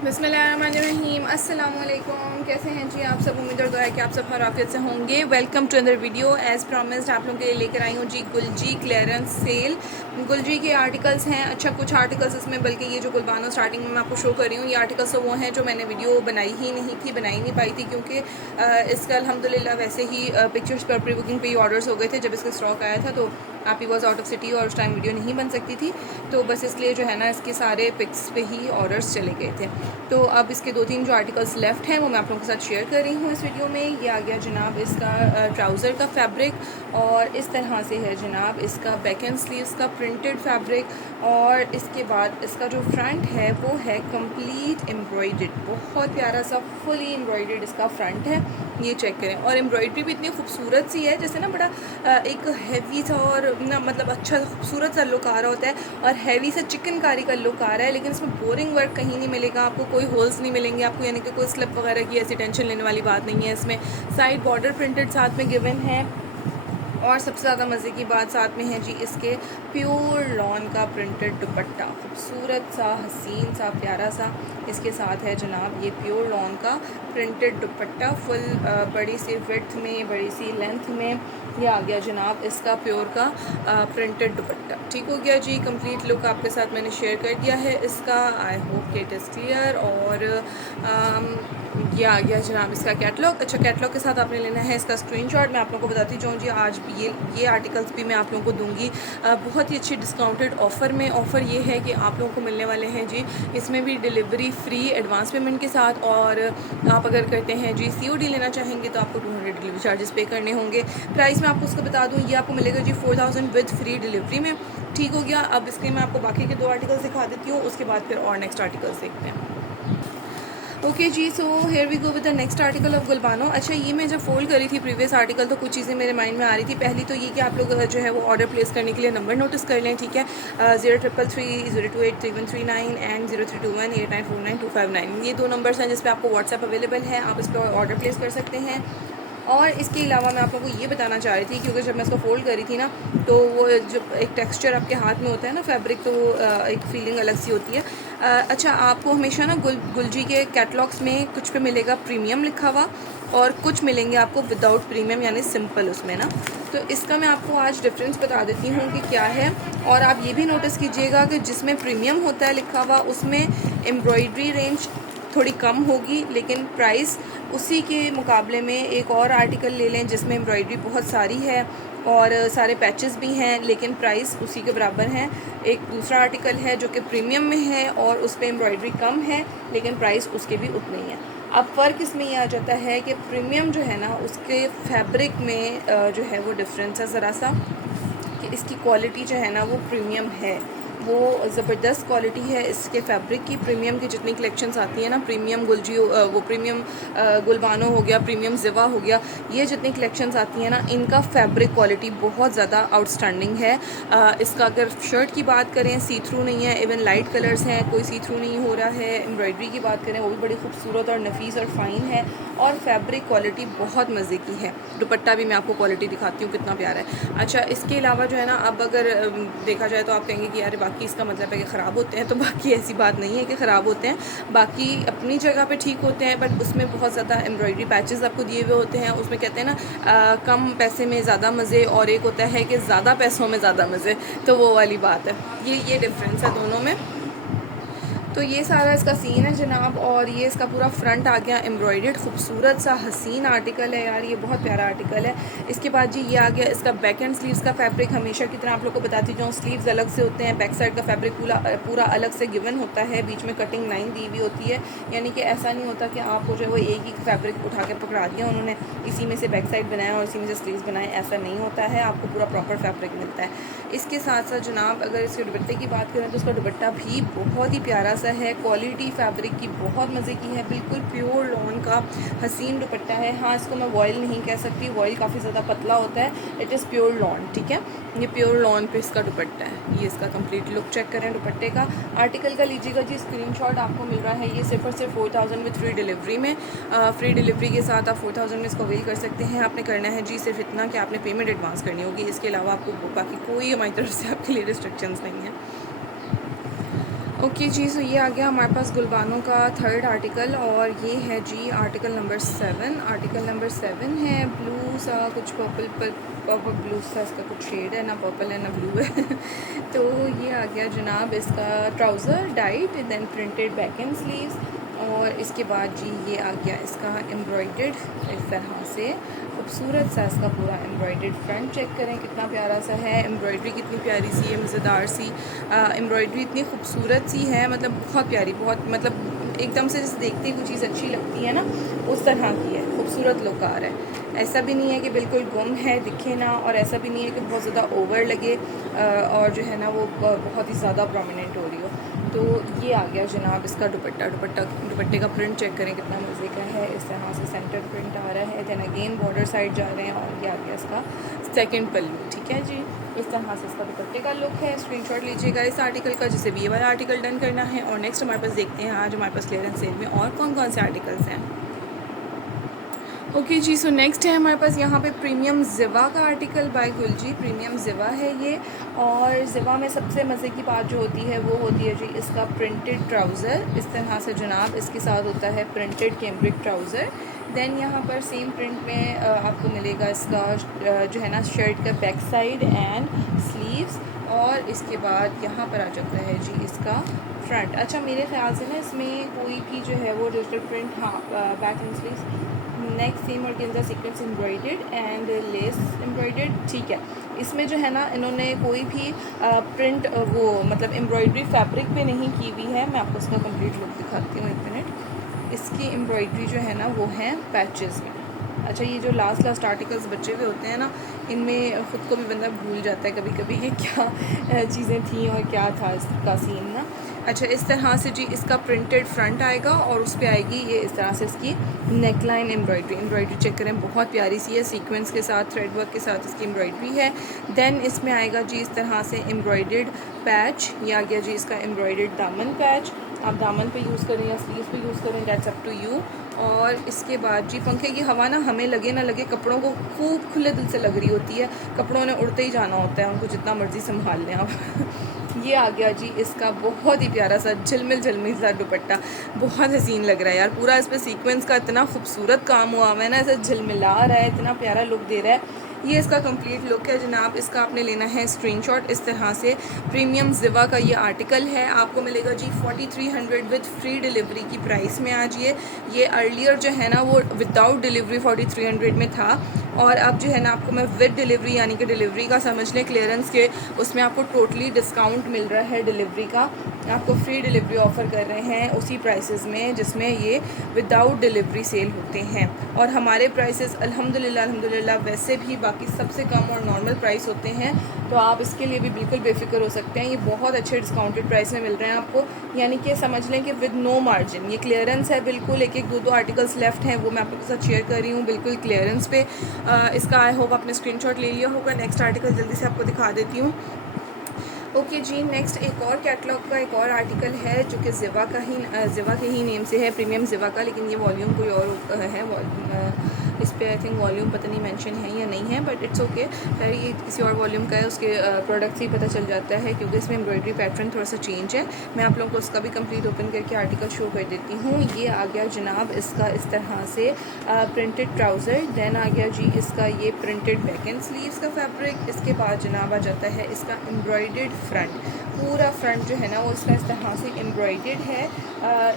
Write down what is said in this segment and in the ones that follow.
बिस्मिल्लाहिर्रहमानिर्रहीम। अस्सलाम वालेकुम। कैसे हैं जी आप सब? उम्मीद और दुआ है कि आप सब खैरियत से होंगे। Welcome to other video. As promised आप लोगों के लिए लेकर आई हूँ जी गुलजी क्लियरेंस सेल। गुलजी के आर्टिकल्स हैं, अच्छा कुछ आर्टिकल्स इसमें, बल्कि ये जो गुलबानो स्टार्टिंग में मैं आपको शो कर रही हूँ, ये आर्टिकल्स तो वो हैं जो मैंने वीडियो बनाई ही नहीं पाई थी, क्योंकि इसका अल्हम्दुलिल्लाह वैसे ही पिक्चर्स पर प्री बुकिंग पे ही ऑर्डर्स हो गए थे जब इसका स्टॉक आया था। तो आप he was out of city और उस टाइम वीडियो नहीं बन सकती थी, तो बस इसलिए जो है ना इसके सारे पिक्स पे ही ऑर्डर्स चले गए थे। तो अब इसके 2-3 जो आर्टिकल्स लेफ़्ट हैं वो मैं आप लोगों के साथ शेयर कर रही हूँ इस वीडियो में। ये आ गया जनाब इसका ट्राउज़र का फैब्रिक, और इस तरह से है जनाब इसका बैक एंड स्लीव्स का प्रिंटेड फैब्रिक, और इसके बाद इसका जो फ्रंट है वो है कंप्लीट एम्ब्रॉयडर्ड, बहुत प्यारा सा फुली एम्ब्रॉयडर्ड इसका फ्रंट है। ये चेक करें, और एम्ब्रॉयडरी भी इतनी खूबसूरत सी है, जैसे ना बड़ा एक हैवी सा और ना मतलब अच्छा खूबसूरत सा लुक आ रहा होता है, और हैवी सा चिकनकारी का लुक आ रहा है, लेकिन इसमें बोरिंग वर्क कहीं नहीं मिलेगा आपको, कोई होल्स नहीं मिलेंगे आपको, यानी कि कोई स्लिप वगैरह की ऐसी टेंशन लेने वाली बात नहीं है। इसमें साइड बॉर्डर प्रिंटेड साथ में गिवन है, और सबसे ज़्यादा मज़े की बात साथ में है जी इसके प्योर लॉन का प्रिंटेड दुपट्टा, खूबसूरत सा हसीन सा प्यारा सा इसके साथ है जनाब ये प्योर लॉन का प्रिंटेड दुपट्टा, फुल बड़ी सी विड्थ में, बड़ी सी लेंथ में। ये आ गया जनाब इसका प्योर का प्रिंटेड दुपट्टा। ठीक हो गया जी, कंप्लीट लुक आपके साथ मैंने शेयर कर दिया है इसका। आई होप कि इट इज़ क्लियर। और ये आ गया जनाब इसका कैटलॉग। अच्छा, कैटलॉग के साथ आपने लेना है इसका स्क्रीनशॉट। मैं आप लोगों को बताती जाऊँ जी, आज भी ये आर्टिकल्स भी मैं आप लोगों को दूंगी बहुत ही अच्छी डिस्काउंटेड ऑफ़र में। ऑफ़र ये है कि आप लोगों को मिलने वाले हैं जी इसमें भी डिलीवरी फ्री एडवांस पेमेंट के साथ, और आप अगर करते हैं जी COD लेना चाहेंगे तो आपको 200 डिलीवरी चार्जेस पे करने होंगे। प्राइस मैं आपको उसको बता दूँ, ये आपको मिलेगा जी 4000 विद फ्री डिलीवरी में। ठीक हो गया। अब इसके मैं आपको बाकी के 2 आर्टिकल्स दिखा देती हूँ, उसके बाद फिर और नेक्स्ट आर्टिकल्स देखते हैं। ओके जी, so here we go with the next article of Gulbano. अच्छा, ये मैं जब फोल्ड करी थी प्रीवियस आर्टिकल तो कुछ चीज़ें मेरे माइंड में आ रही थी। पहली तो ये कि आप लोग जो है वो ऑर्डर प्लेस करने के लिए नंबर नोटिस कर लें, ठीक है। 0333 0283139 एंड 0321894929। ये 2 नंबर्स हैं जिस पर आपको व्हाट्सएप अवेलेबल है, आप इस पर ऑर्डर प्लेस कर सकते हैं। और इसके अलावा मैं आप लोगों को ये बताना चाह रही थी, क्योंकि जब मैं इसको फोल्ड करी थी ना, तो वो जब एक टेक्सचर आपके हाथ में होता है ना फैब्रिक, तो एक फीलिंग अलग सी होती है। अच्छा, आपको हमेशा ना गुलजी के कैटलॉग्स में कुछ पे मिलेगा प्रीमियम लिखा हुआ, और कुछ मिलेंगे आपको विदाउट प्रीमियम यानी सिंपल उसमें ना। तो इसका मैं आपको आज डिफरेंस बता देती हूँ कि क्या है। और आप ये भी नोटिस कीजिएगा कि जिसमें प्रीमियम होता है लिखा हुआ उसमें एम्ब्रॉयडरी रेंज थोड़ी कम होगी, लेकिन प्राइस उसी के मुकाबले में एक और आर्टिकल ले लें जिसमें एम्ब्रॉयडरी बहुत सारी है और सारे पैचेस भी हैं, लेकिन प्राइस उसी के बराबर हैं। एक दूसरा आर्टिकल है जो कि प्रीमियम में है और उस पर एम्ब्रॉयडरी कम है, लेकिन प्राइस उसके भी उतनी है। अब फ़र्क इसमें ये आ जाता है कि प्रीमियम जो है ना उसके फैब्रिक में जो है वो डिफरेंस है ज़रा सा, कि इसकी क्वालिटी जो है ना वो प्रीमियम है, वो ज़बरदस्त क्वालिटी है इसके फैब्रिक की। प्रीमियम की जितनी कलेक्शंस आती हैं ना, प्रीमियम गुलजी वो प्रीमियम गुलबानो हो गया, प्रीमियम ज़िवा हो गया, ये जितनी कलेक्शंस आती हैं ना, इनका फैब्रिक क्वालिटी बहुत ज़्यादा आउटस्टैंडिंग है। इसका अगर शर्ट की बात करें, सी थ्रू नहीं है, इवन लाइट कलर्स हैं, कोई सी थ्रू नहीं हो रहा है। एम्ब्रॉयडरी की बात करें वो भी बड़ी खूबसूरत और नफीस और फ़ाइन है, और फैब्रिक क्वालिटी बहुत मज़े की है। दुपट्टा भी मैं आपको क्वालिटी दिखाती हूँ कितना प्यारा है। अच्छा, इसके अलावा जो है ना, अब अगर देखा जाए तो आप कहेंगे कि यार बाकी इसका मतलब है कि ख़राब होते हैं, तो बाकी ऐसी बात नहीं है कि ख़राब होते हैं, बाकी अपनी जगह पे ठीक होते हैं, बट उसमें बहुत ज़्यादा एम्ब्रॉयडरी पैचेस आपको दिए हुए होते हैं। उसमें कहते हैं ना कम पैसे में ज़्यादा मज़े, और एक होता है कि ज़्यादा पैसों में ज़्यादा मज़े, तो वो वाली बात है। ये डिफरेंस है दोनों में। तो ये सारा इसका सीन है जनाब, और ये इसका पूरा फ्रंट आ गया एम्ब्रॉयडर्ड, खूबसूरत सा हसीन आर्टिकल है यार, ये बहुत प्यारा आर्टिकल है। इसके बाद जी ये आ गया इसका बैक एंड स्लीव्स का फैब्रिक। हमेशा की तरह आप लोग को बताती जाऊँ, स्लीव्स अलग से होते हैं, बैक साइड का फैब्रिक पूरा अलग से गिवन होता है, बीच में कटिंग लाइन दी हुई होती है, यानी कि ऐसा नहीं होता कि आपको जो है वो एक ही फैब्रिक उठा के पकड़ा दिया उन्होंने, इसी में से बैक साइड बनाया और इसी में से स्लीव्स बनाए, ऐसा नहीं होता है, आपको पूरा प्रॉपर फैब्रिक मिलता है। इसके साथ साथ जनाब अगर इसके दुपट्टे की बात करें तो उसका दुपट्टा भी बहुत ही प्यारा सा है, क्वालिटी फैब्रिक की बहुत मज़े की है, बिल्कुल प्योर लॉन का हसीन दुपट्टा है। हाँ, इसको मैं वॉयल नहीं कह सकती, वॉयल काफ़ी ज़्यादा पतला होता है, इट इज़ प्योर लॉन, ठीक है। ये प्योर लॉन पे इसका दुपट्टा है। ये इसका कंप्लीट लुक चेक करें दुपट्टे का। आर्टिकल का लीजिएगा जी स्क्रीनशॉट, आपको मिल रहा है ये सिर्फ और सिर्फ 4000 विद फ्री डिलीवरी में। फ्री डिलीवरी के साथ आप 4000 में इसको अवेल कर सकते हैं। आपने करना है जी सिर्फ इतना कि आपने पेमेंट एडवांस करनी होगी, इसके अलावा आपको बाकी कोई हमारी तरफ से आपके लिए रिस्ट्रिक्शंस नहीं है। ओके जी, सो ये आ गया हमारे पास गुलबानों का थर्ड आर्टिकल, और ये है जी आर्टिकल नंबर 7। आर्टिकल नंबर 7 है ब्लू सा, कुछ पर्पल ब्लू सा इसका कुछ शेड है, ना पर्पल है ना ब्लू है तो ये आ गया जनाब इसका trouser dyed, then printed back and sleeves, और इसके बाद जी ये आ गया इसका एम्ब्रॉयडर्ड इस तरह से खूबसूरत सा इसका पूरा एम्ब्रॉयडर्ड फ्रंट। चेक करें कितना प्यारा सा है, एम्ब्रॉयडरी कितनी प्यारी सी है, मज़ेदार सी एम्ब्रॉयडरी इतनी खूबसूरत सी है, मतलब बहुत प्यारी, बहुत मतलब एकदम से जैसे देखते ही कोई चीज़ अच्छी लगती है ना, उस तरह की है, खूबसूरत लुक आ रहा है। ऐसा भी नहीं है कि बिल्कुल गुम है दिखे ना, और ऐसा भी नहीं है कि बहुत ज़्यादा ओवर लगे और जो है ना वो बहुत ही ज़्यादा प्रोमिनेंट हो रही हो। तो ये आ गया जनाब इसका दुपट्टे का प्रिंट चेक करें कितना मज़े का है, इस तरह से सेंटर प्रिंट आ रहा है, देन अगेन बॉर्डर साइड जा रहे हैं, और ये आ गया इसका सेकंड पल्लू। ठीक है जी, इस तरह से इसका दुपट्टे का लुक है। स्क्रीनशॉट लीजिएगा इस आर्टिकल का, जिसे भी ये वाला आर्टिकल डन करना है। और नेक्स्ट हमारे पास देखते हैं आज हमारे पास क्लियरेंस सेल में और कौन कौन से आर्टिकल्स हैं। ओके जी, सो नेक्स्ट है हमारे पास यहाँ पे प्रीमियम ज़िवा का आर्टिकल बाय गुलजी। प्रीमियम ज़िवा है ये, और ज़िवा में सबसे मज़े की बात जो होती है वो होती है जी इसका प्रिंटेड ट्राउज़र। इस तरह से जनाब इसके साथ होता है प्रिंटेड कैम्ब्रिक ट्राउज़र। देन यहाँ पर सेम प्रिंट में आपको मिलेगा इसका जो है ना शर्ट का बैक साइड एंड स्लीव्स, और इसके बाद यहाँ पर आ जाता है जी इसका फ्रंट। अच्छा, मेरे ख्याल से ना इसमें कोई भी जो है वो डिजिटल प्रिंट, हाँ, back and sleeves, neck same organza sequence embroidered and less embroidered. ठीक है, इसमें जो है ना इन्होंने कोई भी प्रिंट वो मतलब एम्ब्रॉयडरी फैब्रिक पे नहीं की हुई है। मैं आपको इसका कंप्लीट लुक दिखाती हूँ, एक मिनट। इसकी एम्ब्रॉयडरी जो है ना वो है पैचेस में। अच्छा, ये जो लास्ट आर्टिकल्स बचे हुए होते हैं ना, इनमें ख़ुद को भी बंदा भूल जाता है कभी कभी कि क्या चीज़ें थी और क्या था इसका सीन ना। अच्छा, इस तरह से जी इसका प्रिंटेड फ्रंट आएगा, और उस पर आएगी ये इस तरह से इसकी नेकलाइन एम्ब्रॉयडरी चेक करें, बहुत प्यारी सी है, सीक्वेंस के साथ थ्रेड वर्क के साथ इसकी एम्ब्रॉयडरी है। देन इसमें आएगा जी इस तरह से एम्ब्रॉयडर्ड पैच, ये आ गया जी इसका एम्ब्रॉयडर्ड दामन पैच। आप दामन पे यूज़ करें या स्लीव पे यूज़ करें, डेट्स अप टू यू। और इसके बाद जी पंखे की हवा ना हमें लगे ना लगे, कपड़ों को खूब खुले दिल से लग रही होती है, कपड़ों ने उड़ते ही जाना होता है, उनको जितना मर्जी संभाल लें आप ये आ गया जी इसका बहुत ही प्यारा सा झिलमिल सा दुपट्टा, बहुत हसीन लग रहा है यार। पूरा इस पर सीक्वेंस का इतना खूबसूरत काम हुआ हुआ है ना, ऐसा झिलमिला रहा है, इतना प्यारा लुक दे रहा है। ये इसका कंप्लीट लुक है जनाब। इसका आपने लेना है स्क्रीनशॉट। इस तरह से प्रीमियम ज़िवा का ये आर्टिकल है, आपको मिलेगा जी 4300 विद फ्री डिलीवरी की प्राइस में। आज ये अर्लियर जो है ना वो विदाउट डिलीवरी 4300 में था, और अब जो है ना आपको मैं विद डिलीवरी यानी कि डिलीवरी का समझ लें क्लियरेंस के, उसमें आपको टोटली डिस्काउंट मिल रहा है डिलीवरी का। आपको फ्री डिलीवरी ऑफ़र कर रहे हैं उसी प्राइसेस में जिसमें ये विदाउट डिलीवरी सेल होते हैं। और हमारे प्राइसेस अल्हम्दुलिल्लाह वैसे भी बाकी सबसे कम और नॉर्मल प्राइस होते हैं, तो आप इसके लिए भी बिल्कुल बेफिक्र हो सकते हैं। ये बहुत अच्छे डिस्काउंटेड प्राइस में मिल रहे हैं आपको, यानी कि समझ लें कि विद नो मार्जिन। ये क्लियरेंस है बिल्कुल, एक दो आर्टिकल्स लेफ्ट हैं, वो मैं आपके साथ शेयर कर रही हूँ बिल्कुल क्लियरेंस पे। इसका आई होप आपने स्क्रीनशॉट ले लिया होगा। नेक्स्ट आर्टिकल जल्दी से आपको दिखा देती हूँ। ओके जी, नेक्स्ट एक और कैटलॉग का एक और आर्टिकल है जो कि ज़िवा के ही नेम से है, प्रीमियम ज़िवा का, लेकिन ये वॉल्यूम कोई और है। इस पर आई थिंक वॉल्यूम पता नहीं मेंशन है या नहीं है, बट इट्स ओके। खैर ये किसी और वॉल्यूम का है, उसके प्रोडक्ट से ही पता चल जाता है, क्योंकि इसमें एम्ब्रॉयडरी पैटर्न थोड़ा सा चेंज है। मैं आप लोगों को उसका भी कंप्लीट ओपन करके आर्टिकल शो कर देती हूँ। ये आ गया जनाब इसका इस तरह से प्रिंटेड ट्राउज़र, देन आ गया जी इसका ये प्रिंटेड बैक एंड स्लीव्स का फैब्रिक। इसके बाद जनाब आ जाता है इसका एम्ब्रॉयडर्ड फ्रंट। पूरा फ्रंट जो है ना वो इसका इस तरह से एम्ब्रॉयडर्ड है।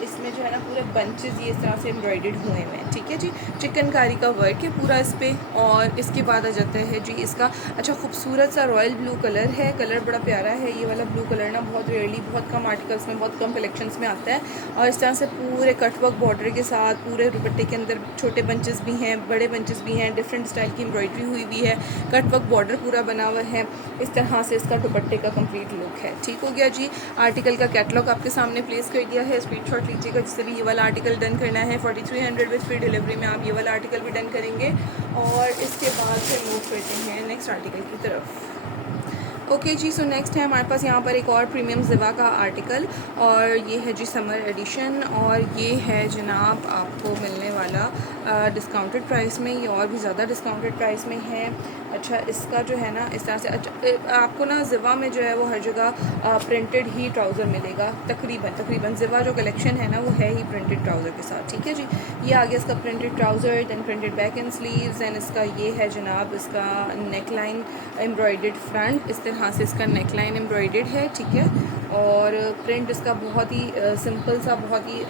इसमें जो है ना पूरे बंचेस ये इस तरह से एम्ब्रॉयडर्ड हुए हुए हैं। ठीक है जी, चिकनकारी का वर्क है पूरा इस पर। और इसके बाद आ जाता है जी इसका अच्छा खूबसूरत सा रॉयल ब्लू कलर है, कलर बड़ा प्यारा है। ये वाला ब्लू कलर ना बहुत रेयरली, बहुत कम आर्टिकल्स में, बहुत कम कलेक्शंस में आता है। और इस तरह से पूरे कटवर्क बॉर्डर के साथ पूरे दुपट्टे के अंदर छोटे बंचेस भी हैं, बड़े बंचेस भी हैं, डिफरेंट स्टाइल की एम्ब्रॉयडरी हुई हुई है, कटवर्क बॉर्डर पूरा बना हुआ है। इस तरह से इसका दुपट्टे का कंप्लीट लुक है। ठीक हो गया जी, आर्टिकल का कैटलॉग आपके सामने प्लेस कर दिया है। स्क्रीनशॉट लीजिएगा जिससे भी ये वाला आर्टिकल डन करना है। 4300 विद फ्री डिलीवरी में आप ये वाला आर्टिकल भी डन करेंगे। और इसके बाद फिर मूव करते हैं नेक्स्ट आर्टिकल की तरफ। ओके जी, सो नेक्स्ट है हमारे पास यहाँ पर एक और प्रीमियम ज़िवा का आर्टिकल, और ये है जी समर एडिशन, और ये है जनाब आपको मिलने वाला डिस्काउंटेड प्राइस में, ये और भी ज़्यादा डिस्काउंटेड प्राइस में है। अच्छा, इसका जो है ना इस तरह से, अच्छा आपको ना ज़िवा में जो है वो हर जगह प्रिंटेड ही ट्राउज़र मिलेगा तकरीबन ज़िवा जो कलेक्शन है ना वो है ही प्रिंटेड ट्राउज़र के साथ, ठीक है जी। ये आ गया इसका printed trouser, then printed back and sleeves, and इसका ये है जनाब इसका नेक लाइन एम्ब्रॉयडर्ड फ्रंट, इस तरह से इसका नेक लाइन एम्ब्रॉयडर्ड है, ठीक है। और प्रिंट इसका बहुत ही सिंपल सा, बहुत ही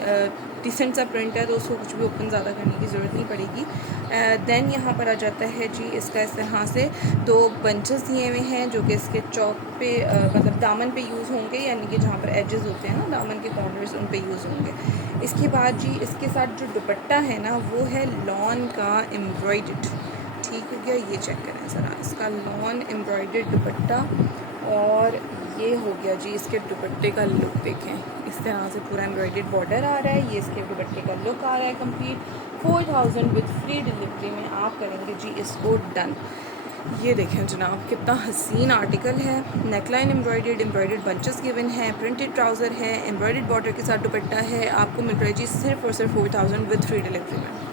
डिसेंट सा प्रिंट है, तो उसको कुछ भी ओपन ज़्यादा करने की ज़रूरत नहीं पड़ेगी। देन यहाँ पर आ जाता है जी इसका इस तरह से 2 बंचेस दिए हुए हैं, जो कि इसके चौक पे मतलब दामन पे यूज़ होंगे, यानी कि जहाँ पर एजेस होते हैं ना दामन के कॉर्नर्स, उन पे यूज़ होंगे। इसके बाद जी इसके साथ जो दुपट्टा है ना वो है लॉन का एम्ब्रॉयडर्ड, ठीक हो गया। ये चेक करें ज़रा, इसका लॉन एम्ब्रॉयडर्ड दुपट्टा, और ये हो गया जी इसके दुपट्टे का लुक देखें, इस तरह से पूरा एम्ब्रॉयडर्ड बॉर्डर आ रहा है, ये इसके दुपट्टे का लुक आ रहा है कंप्लीट। 4000 विद फ्री डिलीवरी में आप करेंगे जी इसको डन। ये देखें जनाब कितना हसीन आर्टिकल है, नेकलाइन एम्ब्रॉयडर्ड बंचेस गिवन है, प्रिंटेड ट्राउज़र है, एम्ब्रॉयडर्ड बॉर्डर के साथ दुपट्टा है, आपको मिल रहा है जी सिर्फ और सिर्फ 4000 विद फ्री डिलीवरी में।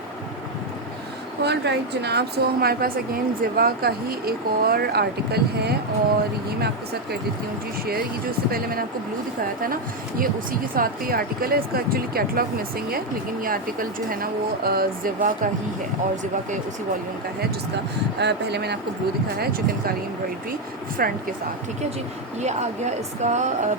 ऑल राइट जनाब, सो हमारे पास अगेन ज़िवा का ही एक और आर्टिकल है, और ये मैं आपके साथ कर देती हूँ जी शेयर। ये जो इससे पहले मैंने आपको ब्लू दिखाया था ना, ये उसी के साथ का ये आर्टिकल है। इसका एक्चुअली कैटलॉग मिसिंग है, लेकिन ये आर्टिकल जो है ना वो ज़िवा का ही है, और ज़िवा के उसी वॉल्यूम का है जिसका पहले मैंने आपको ब्लू दिखाया है चिकनकारी एम्ब्रॉयडरी फ्रंट के साथ, ठीक है जी। ये आ गया इसका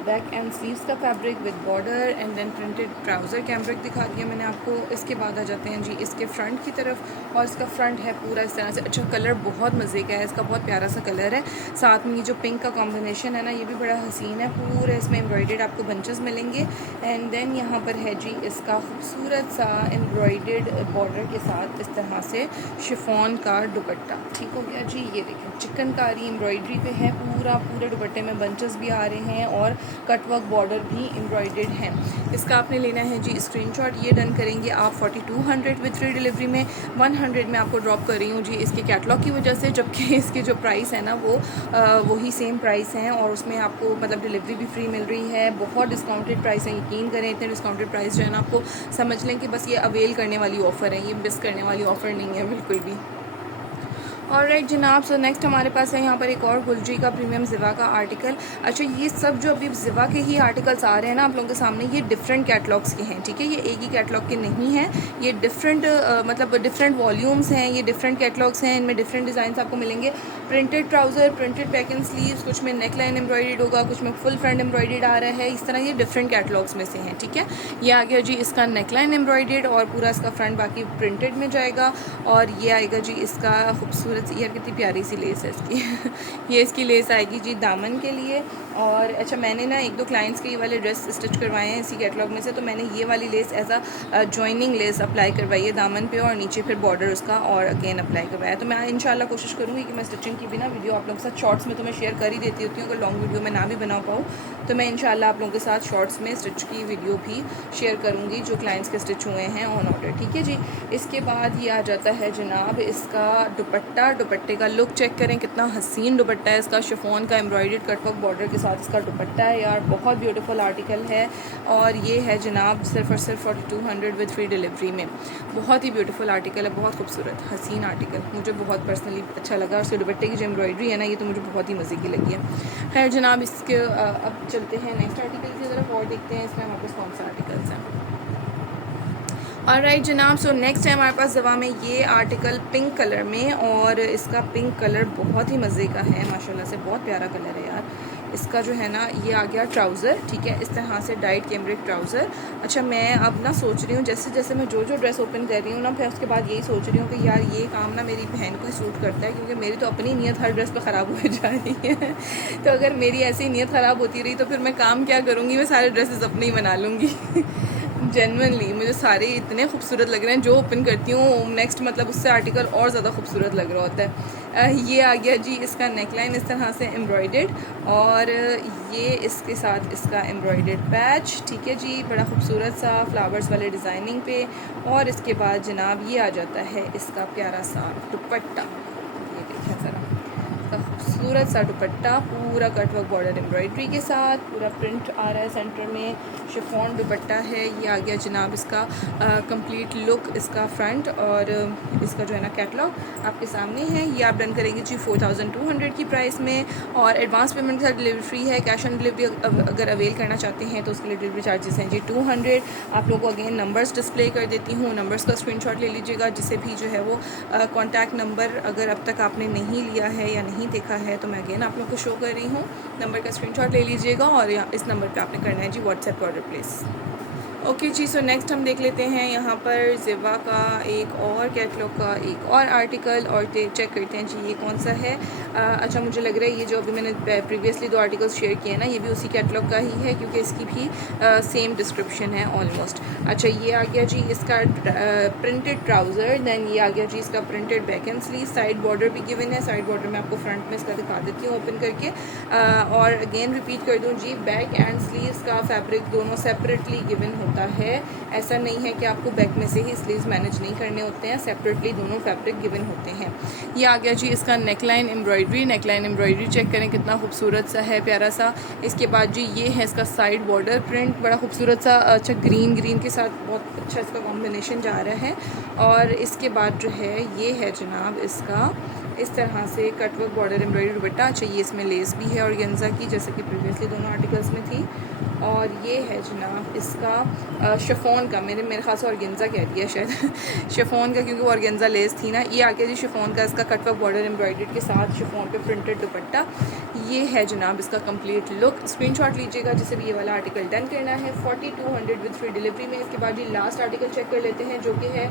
बैक एंड स्लीव्स का fabric with border, and then printed trouser cambric दिखा दिया मैंने आपको। इसके बाद आ जाते हैं जी इसके फ्रंट की तरफ, और इसका फ्रंट है पूरा इस तरह से। अच्छा, कलर बहुत मज़े का है, इसका बहुत प्यारा सा कलर है, साथ में ये जो पिंक का कॉम्बिनेशन है ना ये भी बड़ा हसीन है। पूरे इसमें एम्ब्रॉयडर्ड आपको बंचेस मिलेंगे, एंड देन यहाँ पर है जी इसका खूबसूरत सा एम्ब्रॉयडर्ड बॉर्डर के साथ इस तरह से शिफॉन का दुपट्टा, ठीक हो गया जी। ये देखें चिकनकारी एम्ब्रॉयडरी पे है, पूरे दुपट्टे में बंचेस भी आ रहे हैं, और कटवर्क बॉर्डर भी एम्ब्रॉयडर्ड है। इसका आपने लेना है जी स्क्रीनशॉट, ये डन करेंगे आप 4200 विद फ्री डिलीवरी में। 100 में आपको ड्रॉप कर रही हूँ जी इसके कैटलॉग की वजह से, जबकि इसके जो प्राइस है ना वो वही सेम प्राइस हैं, और उसमें आपको मतलब डिलीवरी भी फ्री मिल रही है। बहुत डिस्काउंटेड प्राइस है, यकीन करें इतने डिस्काउंटेड प्राइस जो है ना आपको समझ लें कि बस ये अवेल करने वाली ऑफ़र है, ये मिस करने वाली ऑफ़र नहीं है बिल्कुल भी। और राइट जनाब, सो नेक्स्ट हमारे पास है यहाँ पर एक और गुलजी का प्रीमियम ज़िवा का आर्टिकल। अच्छा, ये सब जो अभी ज़िवा के ही आर्टिकल्स आ रहे हैं ना आप लोगों के सामने, ये डिफरेंट कैटलॉग्स के हैं, ठीक है। ये एक ही कैटलॉग के नहीं हैं, ये डिफरेंट मतलब डिफरेंट वॉल्यूम्स हैं, ये डिफरेंट कैटलॉग्स हैं, इनमें डिफरेंट डिज़ाइन आपको मिलेंगे। Printed trouser, printed back and sleeves, कुछ में नेक लाइन एम्ब्रॉयडर्ड होगा, कुछ में फुल फ्रंट एम्ब्रॉयडर्ड आ रहा है, इस तरह ये डिफरेंट कैटलॉग्स में से हैं, ठीक है। ये आ गया जी इसका नेक लाइन एम्ब्रॉयडर्ड, और पूरा इसका फ्रंट बाकी प्रिंटेड में जाएगा, और ये आएगा जी इसका खूबसूरत, यार कितनी प्यारी सी लेस है इसकी ये इसकी लेस आएगी जी दामन के लिए। और अच्छा, मैंने ना 1-2 क्लाइंट्स के ये वाले ड्रेस स्टिच करवाए हैं इसी कैटलॉग में से, तो मैंने ये वाली lace as a joining lace apply करवाई है दामन पे, और नीचे फिर बॉर्डर उसका और अगेन अप्लाई करवाया। तो मैं इंशाल्लाह कोशिश करूँगी कि मैं स्टिचिंग की भी ना वीडियो आप लोगों के साथ शॉर्ट्स में तो मैं शेयर कर ही देती होती हूँ, अगर लॉन्ग वीडियो में ना भी बना पाऊँ तो मैं इंशाल्लाह आप लोगों के साथ शॉर्ट्स में स्टिच की वीडियो भी शेयर करूँगी जो क्लाइंट्स के स्टिच हुए हैं ऑन ऑर्डर, ठीक है जी। इसके बाद ये आ जाता है जनाब इसका दुपट्टा। दुपट्टे का लुक चेक करें, कितना हसीन दुपट्टा है इसका, शिफॉन का एम्ब्रॉयडर्ड कटवर्क बॉर्डर के साथ इसका दुपट्टा है यार, बहुत ब्यूटीफुल आर्टिकल है। और ये है जनाब सिर्फ और सिर्फ 4200 विद फ्री डिलीवरी में। बहुत ही ब्यूटीफुल आर्टिकल है, बहुत खूबसूरत हसीन आर्टिकल, मुझे बहुत पर्सनली अच्छा लगा। और उसके दुपट्टे की जो एम्ब्रॉयडरी है ना ये तो मुझे बहुत ही मज़े की लगी है। खैर जनाब, इसके अब चलते हैं नेक्स्ट आर्टिकल की तरफ और देखते हैं इसमें हमारे पास कौन सा आर्टिकल्स हैं। ऑलराइट जनाब, सो नेक्स्ट है हमारे पास ज़िवा में ये आर्टिकल पिंक कलर में, और इसका पिंक कलर बहुत ही मज़े का है माशाल्लाह से, बहुत प्यारा कलर है यार। इसका जो है ना ये आ गया ट्राउज़र, ठीक है, इस तरह से डाइट कैमरिक ट्राउज़र। अच्छा, मैं अब ना सोच रही हूँ जैसे जैसे मैं जो ड्रेस ओपन कर रही हूँ ना, फिर उसके बाद यही सोच रही हूँ कि यार ये काम ना मेरी बहन को ही सूट करता है, क्योंकि मेरी तो अपनी नीयत हर ड्रेस पर ख़राब हो जा रही है तो अगर मेरी ऐसी नीयत ख़राब होती रही तो फिर मैं काम क्या करूँगी, मैं सारे ड्रेसेस अपने ही बना लूँगी जेनवनली मुझे सारे इतने खूबसूरत लग रहे हैं, जो ओपन करती हूँ नेक्स्ट मतलब उससे आर्टिकल और ज़्यादा खूबसूरत लग रहा होता है। ये आ गया जी इसका नेकलाइन इस तरह से एम्ब्रॉयडर्ड, और ये इसके साथ इसका एम्ब्रॉयडर्ड पैच, ठीक है जी, बड़ा खूबसूरत सा फ्लावर्स वाले डिज़ाइनिंग पे। और इसके बाद जनाब ये आ जाता है इसका प्यारा सा दुपट्टा, ये देखें ज़रा खूबसूरत सा दुपट्टा, पूरा कटवर्क बॉर्डर एम्ब्रॉयडरी के साथ, पूरा प्रिंट आ रहा है सेंटर में, शिफॉन दुपट्टा है। ये आ गया जनाब इसका कंप्लीट लुक, इसका फ्रंट और इसका जो है ना कैटलॉग आपके सामने है। ये आप डन करेंगे जी 4200 की प्राइस में, और एडवांस पेमेंट के साथ डिलीवरी फ्री है। कैश ऑन डिलीवरी अगर अवेल करना चाहते हैं तो उसके लिए डिलीवरी चार्जेस हैं जी 200। आप लोगों को अगेन नंबर्स डिस्प्ले कर देती हूँ, नंबर्स का स्क्रीनशॉट ले लीजिएगा, जिसे भी जो है वो कॉन्टैक्ट नंबर अगर अब तक आपने नहीं लिया है या नहीं देखा है तो मैं अगेन आप लोगों को शो कर रही हूँ। नंबर का स्क्रीनशॉट ले लीजिएगा और इस नंबर पे आपने करना है जी व्हाट्सएप ऑर्डर प्लेस। ओके जी, सो नेक्स्ट हम देख लेते हैं यहाँ पर ज़िवा का एक और कैटलॉग का एक और आर्टिकल, और चेक करते हैं जी ये कौन सा है। अच्छा, मुझे लग रहा है ये जो अभी मैंने प्रीवियसली 2 आर्टिकल्स शेयर किए ना, ये भी उसी कैटलॉग का ही है, क्योंकि इसकी भी सेम डिस्क्रिप्शन है ऑलमोस्ट। अच्छा, ये आ गया जी इसका प्रिंटेड ट्राउज़र, देन ये आ गया जी इसका printed back and sleeve, side border भी गिवन है। साइड बॉर्डर मैं आपको फ्रंट में इसका दिखा देती हूँ ओपन करके, और अगेन रिपीट कर दूँ जी, बैक एंड स्लीव्स का फैब्रिक दोनों सेपरेटली गिवन होता है। ऐसा नहीं है कि आपको बैक में से ही स्लीव्स मैनेज नहीं करने होते हैं, सेपरेटली दोनों फैब्रिक गिवन होते हैं। ये आ गया जी इसका neckline embroidery, neckline embroidery check करें कितना खूबसूरत सा है, प्यारा सा। इसके बाद जी ये है इसका साइड बॉर्डर प्रिंट, बड़ा खूबसूरत सा, अच्छा ग्रीन के साथ बहुत अच्छा इसका कॉम्बिनेशन जा रहा है। और इसके बाद जो है ये है जनाब इसका इस तरह से कटवर्क बॉर्डर एम्ब्रॉयडरी दुपट्टा। अच्छा, ये इसमें लेस भी है ऑर्गेन्जा की, जैसे कि प्रीवियसली दोनों आर्टिकल्स में थी। और ये है जनाब इसका शिफॉन का, मेरे ख़ास ऑर्गेन्जा कह दिया शायद शिफॉन का, क्योंकि वो ऑर्गेन्जा लेस थी ना। ये आ गया जी शिफॉन का इसका कटवर्क बॉर्डर एम्ब्रॉयडरी के साथ शिफॉन पे प्रिंटेड दुपट्टा। ये है जनाब इसका कंप्लीट लुक। स्क्रीनशॉट लीजिएगा जिसे भी ये वाला आर्टिकल डन करना है 4200 विद फ्री डिलीवरी में। इसके बाद जी लास्ट आर्टिकल चेक कर लेते हैं, जो कि है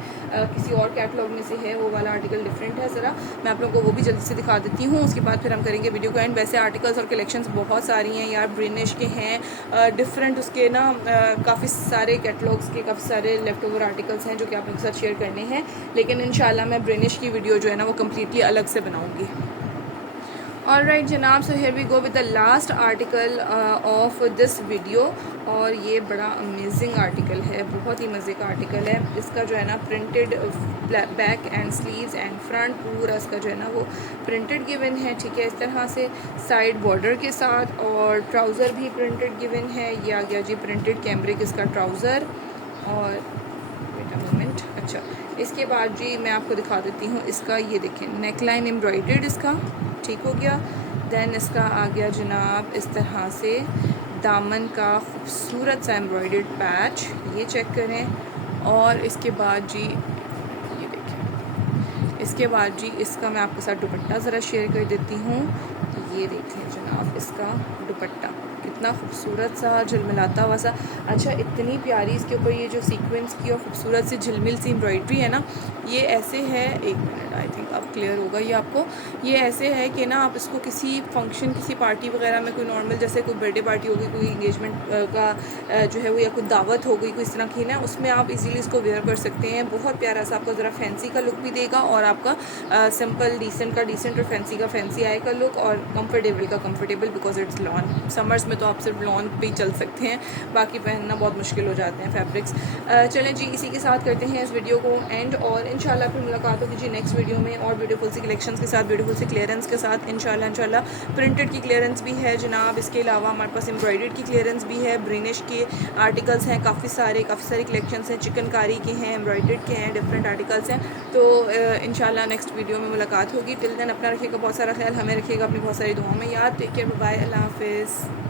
किसी और कैटलॉग में से है, वो वाला आर्टिकल डिफरेंट है ज़रा, मैं आप लोगों को वो भी जल्दी से दिखा देती हूँ। उसके बाद फिर हम करेंगे वीडियो का एंड। वैसे आर्टिकल्स और कलेक्शंस बहुत सारी हैं यार, ब्रिनिश के हैं, डिफरेंट उसके ना काफ़ी सारे कैटलॉग्स के काफ़ी सारे लेफ्ट ओवर आर्टिकल्स हैं जो कि आप लोगों के साथ शेयर करने हैं, लेकिन इंशाल्लाह मैं ब्रिनिश की वीडियो जो है ना वो कम्प्लीटली अलग से बनाऊँगी। ऑलराइट जनाब, so here we go with the last article of this video, और ये बड़ा अमेजिंग आर्टिकल है, बहुत ही मज़े का आर्टिकल है। इसका जो है ना printed back and sleeves and front पूरा इसका जो है ना वो प्रिंटेड गिवन है, ठीक है, इस तरह से साइड बॉर्डर के साथ, और ट्राउज़र भी प्रिंटेड गिवन है। ये आ गया जी प्रिंटेड कैमरिक इसका ट्राउज़र, और वेट अ मोमेंट, अच्छा इसके बाद जी मैं आपको दिखा देती हूँ इसका, ये देखें नेकलाइन एम्ब्रॉयडर्ड इसका, ठीक हो गया। देन इसका आ गया जनाब इस तरह से दामन का खूबसूरत सा एम्ब्रॉयडर्ड पैच, ये चेक करें। और इसके बाद जी ये देखें, इसके बाद जी इसका मैं आपके साथ दुपट्टा ज़रा शेयर कर देती हूँ। ये देखें जनाब इसका दुपट्टा कितना खूबसूरत सा झिलमिलाता हुआ सा, अच्छा इतनी प्यारी इसके ऊपर ये जो सीक्वेंस की और खूबसूरत सी झिलमिल सी एम्ब्रॉयडरी है ना, ये ऐसे है, एक मिनट आई थिंक अब क्लियर होगा ये आपको। ये ऐसे है कि ना आप इसको किसी फंक्शन, किसी पार्टी वगैरह में, कोई नॉर्मल जैसे कोई बर्थडे पार्टी हो गई, कोई इंगेजमेंट का जो है वो, या कोई दावत हो गई, कोई इस तरह की ना, उसमें आप इजीली इसको वेयर कर सकते हैं। बहुत प्यारा सा आपको ज़रा फैंसी का लुक भी देगा, और आपका सिंपल डिसेंट का डिसेंट और फैंसी का फैंसी आएगा लुक, और कंफर्टेबल का comfortable, because it's lawn. Summers में तो आप सिर्फ लॉन पे ही चल सकते हैं, बाकी पहनना बहुत मुश्किल हो जाते हैं फैब्रिक्स। चलें जी, इसी के साथ करते हैं इस वीडियो को एंड, और इंशाल्लाह फिर मुलाकात होगी जी नेक्स्ट वीडियो में, और ब्यूटीफुल सी कलेक्शंस के साथ, ब्यूटीफुल सी क्लियरेंस के साथ इंशाल्लाह। प्रिंटेड की क्लियरेंस भी है जनाब, इसके अलावा हमारे पास एम्ब्रॉयडर्ड की क्लियरेंस भी है, ब्रिनिश के आर्टिकल्स हैं काफ़ी सारी कलेक्शंस हैं, चिकनकारी के हैं, एम्ब्रॉयडर्ड के हैं, डिफरेंट आर्टिकल्स हैं। तो इंशाल्लाह नेक्स्ट वीडियो में मुलाकात होगी। टिल देन अपना रखिएगा बहुत सारा ख्याल, हमें रखिएगा अपनी बहुत सारी दुआओं में याद। टेक केयर, बाय, अल्लाह हाफिज़।